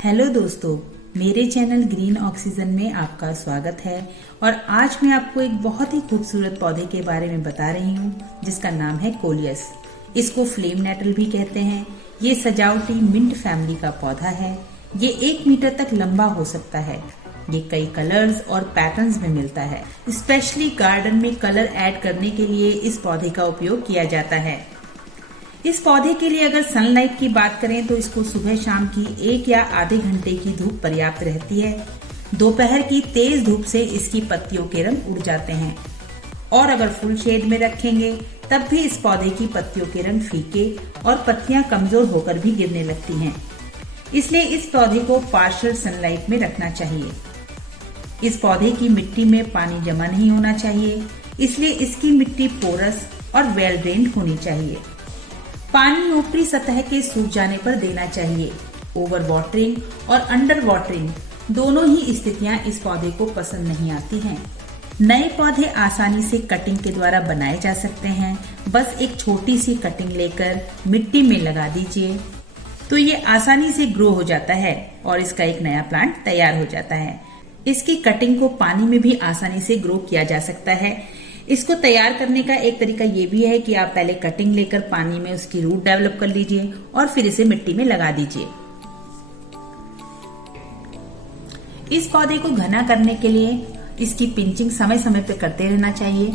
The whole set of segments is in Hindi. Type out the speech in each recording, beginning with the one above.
हेलो दोस्तों, मेरे चैनल ग्रीन ऑक्सीजन में आपका स्वागत है। और आज मैं आपको एक बहुत ही खूबसूरत पौधे के बारे में बता रही हूँ जिसका नाम है कोलियस। इसको फ्लेम नेटल भी कहते हैं। ये सजावटी मिंट फैमिली का पौधा है। ये 1 मीटर तक लंबा हो सकता है। ये कई कलर्स और पैटर्न्स में मिलता है। स्पेशली गार्डन में कलर ऐड करने के लिए इस पौधे का उपयोग किया जाता है। इस पौधे के लिए अगर सनलाइट की बात करें तो इसको सुबह शाम की 1 या आधे घंटे की धूप पर्याप्त रहती है। दोपहर की तेज धूप से इसकी पत्तियों के रंग उड़ जाते हैं और अगर फुल शेड में रखेंगे तब भी इस पौधे की पत्तियों के रंग फीके और पत्तियां कमजोर होकर भी गिरने लगती हैं। इसलिए इस पौधे को पार्शियल सनलाइट में रखना चाहिए। इस पौधे की मिट्टी में पानी जमा नहीं होना चाहिए, इसलिए इसकी मिट्टी पोरस और वेल ड्रेन्ड होनी चाहिए। पानी ऊपरी सतह के सूख जाने पर देना चाहिए। ओवर वाटरिंग और अंडर वाटरिंग दोनों ही स्थितियां इस पौधे को पसंद नहीं आती हैं। नए पौधे आसानी से कटिंग के द्वारा बनाए जा सकते हैं। बस एक छोटी सी कटिंग लेकर मिट्टी में लगा दीजिए तो ये आसानी से ग्रो हो जाता है और इसका एक नया प्लांट तैयार हो जाता है। इसकी कटिंग को पानी में भी आसानी से ग्रो किया जा सकता है। इसको तैयार करने का एक तरीका ये भी है कि आप पहले कटिंग लेकर पानी में उसकी रूट डेवलप कर लीजिए और फिर इसे मिट्टी में लगा दीजिए। इस पौधे को घना करने के लिए इसकी पिंचिंग समय समय पर करते रहना चाहिए।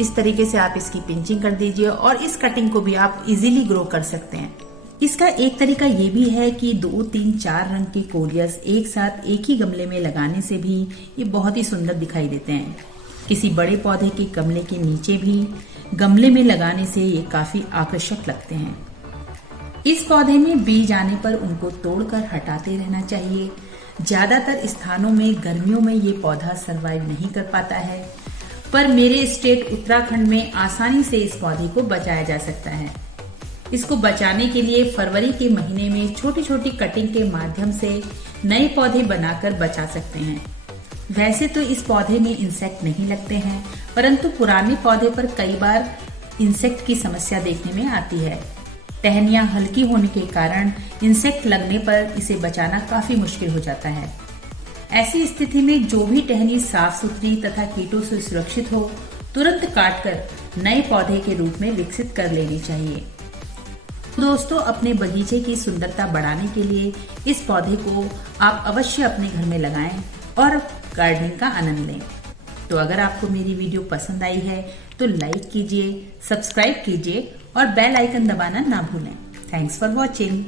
इस तरीके से आप इसकी पिंचिंग कर दीजिए और इस कटिंग को भी आप इजीली ग्रो कर सकते हैं। इसका एक तरीका ये भी है कि 2, 3, 4 रंग के कोलियस एक साथ एक ही गमले में लगाने से भी ये बहुत ही सुंदर दिखाई देते हैं। किसी बड़े पौधे के गमले के नीचे भी गमले में लगाने से ये काफी आकर्षक लगते हैं। इस पौधे में बीज आने पर उनको तोड़कर हटाते रहना चाहिए। ज्यादातर स्थानों में गर्मियों में ये पौधा सरवाइव नहीं कर पाता है, पर मेरे स्टेट उत्तराखंड में आसानी से इस पौधे को बचाया जा सकता है। इसको बचाने के लिए फरवरी के महीने में छोटी छोटी कटिंग के माध्यम से नए पौधे बनाकर बचा सकते हैं। वैसे तो इस पौधे में इंसेक्ट नहीं लगते हैं, परंतु पुराने पौधे पर कई बार इंसेक्ट की समस्या देखने में आती है। टहनियां हल्की होने के कारण इंसेक्ट लगने पर इसे बचाना काफी मुश्किल हो जाता है। ऐसी स्थिति में जो भी टहनी साफ सुथरी तथा कीटों से सुरक्षित हो, तुरंत काटकर नए पौधे के रूप में विकसित कर लेनी चाहिए। दोस्तों, अपने बगीचे की सुंदरता बढ़ाने के लिए इस पौधे को आप अवश्य अपने घर में लगाएं और गार्डनिंग का आनंद लें। तो अगर आपको मेरी वीडियो पसंद आई है तो लाइक कीजिए, सब्सक्राइब कीजिए और बेल आइकन दबाना ना भूलें। Thanks for watching.